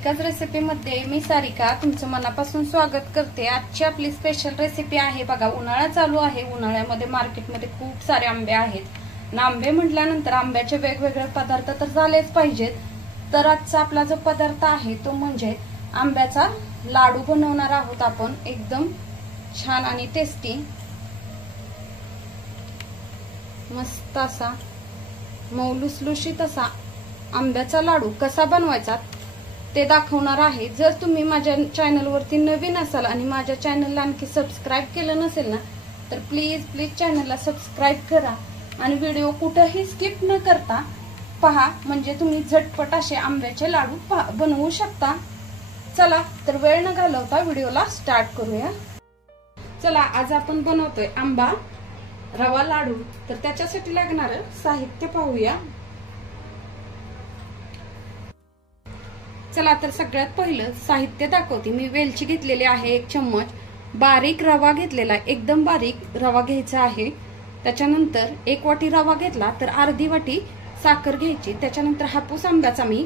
सारिकाच रेसिपीमध्ये मी सारिका तुमचं मनापासून स्वागत करते। आजची आपली स्पेशल रेसिपी आहे बघा, उन्हाळा चालू आहे। उन्हाळ्यामध्ये मार्केटमध्ये खूप सारे आंबे आहेत। आंबे म्हटल्यानंतर आंब्याचे वेगवेगळे पदार्थ तर झालेच पाहिजेत। तर आजचा आपला जो पदार्थ आहे तो म्हणजे आंब्याचा लाडू बनवणार आहोत आपण। एकदम छान आणि टेस्टी मस्त असा मऊ लुसलुशीत असा आंब्याचा लाडू कसा बनवायचा ते दाखवणार आहे। जर तुम्ही माझ्या चॅनलवरती नवीन असाल आणि माझ्या चॅनलला आणखी सबस्क्राइब केलं नसेल ना तर प्लीज चॅनलला सबस्क्राइब करा आणि व्हिडिओ कुठेही स्किप न करता पहा, म्हणजे तुम्ही झटपट असे आंब्याचे लाडू बनवू शकता। चला तर वेळ न घालवता व्हिडिओला स्टार्ट करूया। चला आज आपण बनवतोय आंबा रवा लाडू। तर त्याच्यासाठी लागणारे साहित्य पाहूया। चला तर सगळ्यात पहिलं साहित्य दाखवते। मी वेलची घेतलेली आहे 1 चम्मच, बारीक रवा घेतलेला, एकदम बारीक रवा घ्यायचा आहे। त्याच्यानंतर 1 वाटी रवा घेतला तर अर्धी वाटी साखर घ्यायची। त्याच्यानंतर हापूस आंब्याचा मी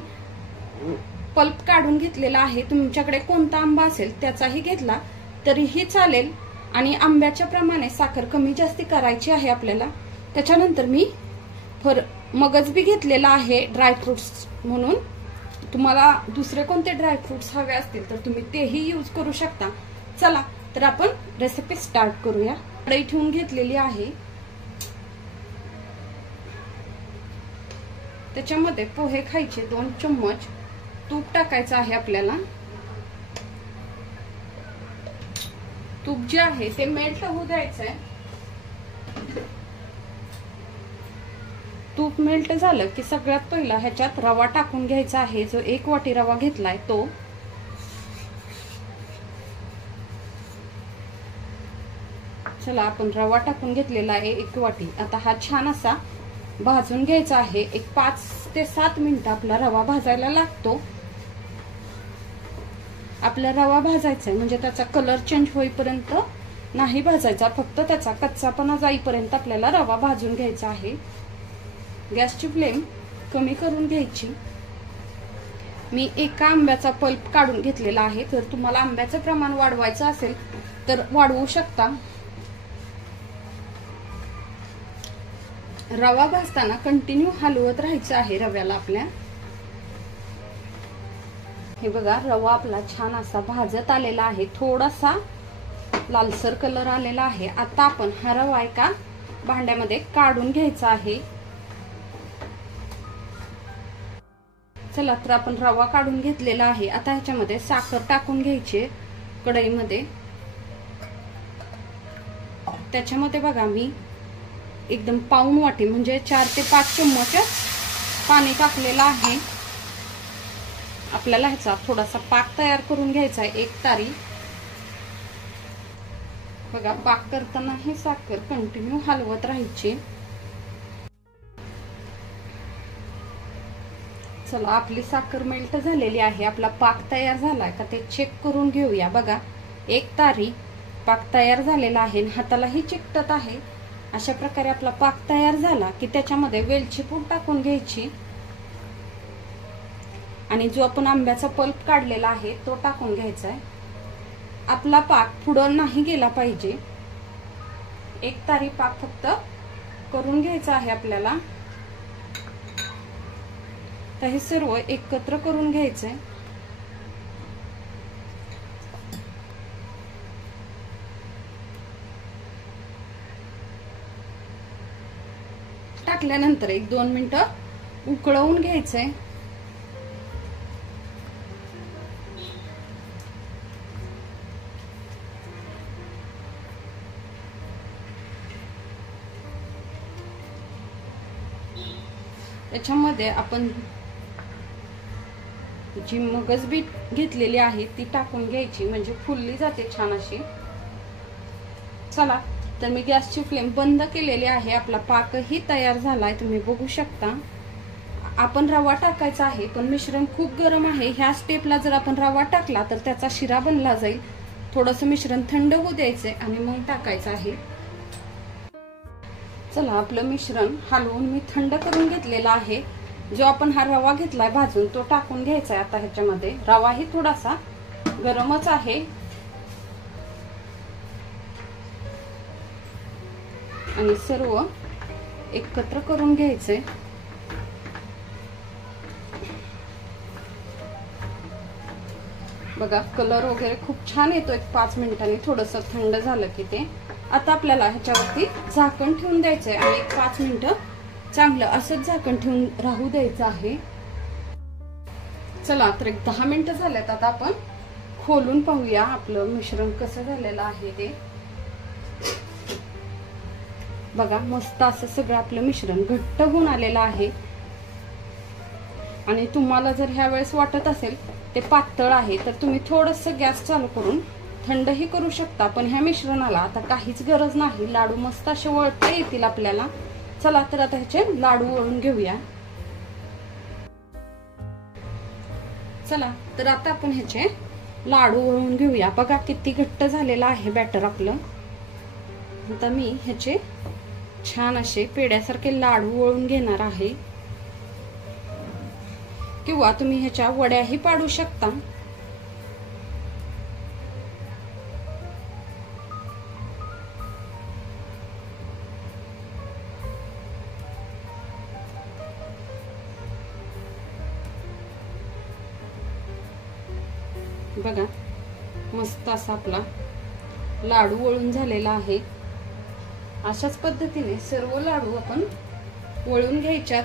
पल्प काढून घेतलेला आहे। तुमच्याकडे कोणता आंबा असेल त्याचाही घेतला तरीही चालेल आणि आंब्याच्या प्रमाणे साखर कमी जास्ती करायची आहे आपल्याला। त्याच्यानंतर मी मगज बी घेतलेला आहे ड्रायफ्रुट्स म्हणून। तुम्हाला दुसरे कोणते ड्रायफ्रुट्स हवे असतील तर तुम्ही तेही यूज करू शकता। चला तर आपण रेसिपी स्टार्ट करूया। कढई ठेवून घेतलेली आहे, त्याच्यामध्ये पोहे खायचे 2 चम्मच, तूप टाकायचं आहे आपल्याला। तूप जे आहे ते मेल्ट होऊ द्यायचंय। तूप मेल्ट झालं की सगळ्यात पहिला ह्याच्यात रवा टाकून घ्यायचा आहे। जो 1 वाटी रवा घेतलाय तो। चला आपण रवा टाकून घेतलेला आहे 1 वाटी। आता हा छान असा भाजून घ्यायचा आहे। एक 5 ते 7 मिनिटं आपला रवा भाजायला लागतो। आपला रवा भाजायचा आहे म्हणजे त्याचा कलर चेंज होईपर्यंत नाही भाजायचा, फक्त त्याचा कच्चापणा जाईपर्यंत आपल्याला रवा भाजून घ्यायचा आहे। गॅसची फ्लेम कमी करून घ्यायची। मी एका आंब्याचा पल्प काढून घेतलेला आहे। जर तुम्हाला आंब्याचं प्रमाण वाढवायचं असेल तर वाढवू शकता। रवा भाजताना कंटिन्यू हलवत राहायचं आहे रव्याला आपल्या। हे बघा रवा आपला छान असा भाजत आलेला आहे, थोडासा लालसर कलर आलेला आहे। आता आपण हा रवा एका भांड्यामध्ये काढून घ्यायचा आहे। चला तर आपण रवा काढून घेतलेला आहे। आता ह्याच्यामध्ये साखर टाकून घ्यायची कढईमध्ये। त्याच्यामध्ये बघा मी एकदम पाऊण वाटी म्हणजे 4 ते 5 चम्मच पाणी टाकलेलं आहे। आपल्याला ह्याचा थोडासा पाक तयार करून घ्यायचा आहे, 1 तारी। बघा पाक करताना ही साखर कंटिन्यू हलवत राहायची। चला आपली साखर मेल्ट झालेली आहे। आपला पाक तयार झालाय का ते चेक करून घेऊया। बघा 1 तारी पाक तयार झालेला आहे, हातालाही चिकटत आहे। अशा प्रकारे आपला पाक तयार झाला की त्याच्यामध्ये वेलची पूड टाकून घ्यायची आणि जो आपण आंब्याचा पल्प काढलेला आहे तो टाकून घ्यायचा आहे। आपला पाक पुढं नाही गेला पाहिजे, 1 तारी पाक फक्त करून घ्यायचा आहे आपल्याला। तर हे सर्व एकत्र करून घ्यायचंय। टाकल्यानंतर 1-2 मिनिटं उकळवून घ्यायचंय। त्याच्यामध्ये आपण जी मगज बी घेतलेली आहे ती टाकून घ्यायची, म्हणजे फुलली जाते छान अशी। चला तर मी गॅसची फ्लेम बंद केलेली आहे। आपला पाकही तयार झालाय, तुम्ही बघू शकता। आपण रवा टाकायचा आहे पण मिश्रण खूप गरम आहे। ह्या स्टेपला जर आपण रवा टाकला तर त्याचा शिरा बनला जाईल। थोडंसं मिश्रण थंड होऊ द्यायचंय आणि मग टाकायचं आहे। चला आपलं मिश्रण हलवून मी थंड करून घेतलेलं आहे। जो आपण हा रवा घेतलाय भाजून तो टाकून घ्यायचा आहे आता ह्याच्यामध्ये. रवाही थोडासा गरमच आहे. आणि सर्व एकत्र करून घ्यायचे. बघा कलर वगैरे खूप छान येतो एक 5 मिनिटांनी, थोडंसं थंड झालं की ते. आता आपल्याला ह्याच्यावरती झाकण ठेवून द्यायचंय आणि एक 5 मिनिटं चांगलं असंच झाकण ठेवून राहू द्यायचं आहे. चला तर एक 10 मिनिटं झालेत. आता आपण खोलून पाहूया आपलं मिश्रण कसं झालेलं आहे ते. बघा मस्त असं सगळं आपलं मिश्रण घट्ट होऊन आलेलं आहे. आणि तुम्हाला जर ह्या वेळेस वाटत असेल ते पातळ आहे तर तुम्ही थोडंसं गॅस चालू करून थंडही करू शकता. पण ह्या मिश्रणाला आता काहीच गरज नाही. लाडू मस्त असे वळता येतील आपल्याला. चला तर आता ह्याचे लाडू वळून घेऊया. चला तर आता आपण ह्याचे लाडू वळून घेऊया. बघा किती घट्ट झालेलं आहे बॅटर आपलं. आता मी ह्याचे छान असे पेड्यासारखे लाडू वळून घेणार आहे. किंवा तुम्ही ह्याच्या वड्याही पाडू शकता. बघा मस्त असा आपला लाडू वळून झालेला आहे. अशाच पद्धतीने सर्व लाडू आपण वळून घ्यायच्यात.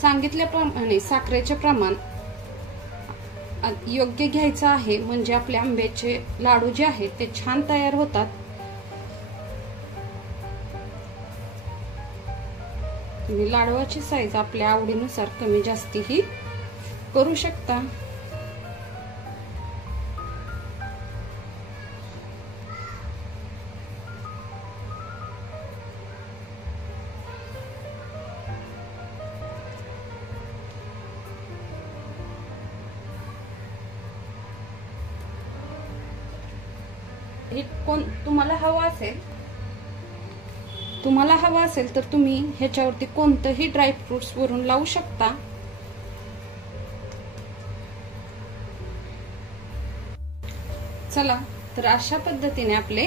सांगितल्याप्रमाणे साखरेचे प्रमाण योग्य घ्यायचं आहे, म्हणजे आपले आंब्याचे लाडू जे आहेत ते छान तयार होतात. तुम्ही लाडवाची साईज आपल्या आवडीनुसार कमी जास्तीही करू शकता. तुम्हाला हवा असेल तर तुम्ही ह्याच्यावरती कोणतंही ड्रायफ्रुट्स वरून लावू शकता. चला तर अशा पद्धतीने आपले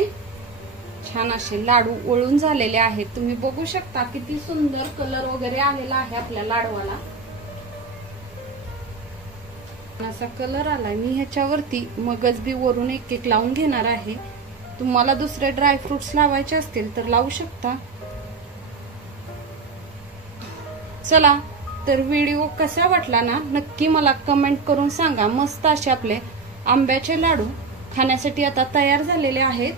छान असे लाडू वळून झालेले आहेत. तुम्ही बघू शकता किती सुंदर कलर वगैरे आलेला आहे आपल्या लाडवाला. असा कलर आलाय. मी ह्याच्यावरती मगज बी वरून एक एक लावून घेणार आहे. तुम्हाला दुसरे ड्रायफ्रुट्स लावायचे असतील तर लावू शकता. चला तर व्हिडिओ कसा वाटला ना नक्की मला कमेंट करून सांगा. मस्त असे आपले आंब्याचे लाडू खाण्यासाठी आता तयार झालेले आहेत.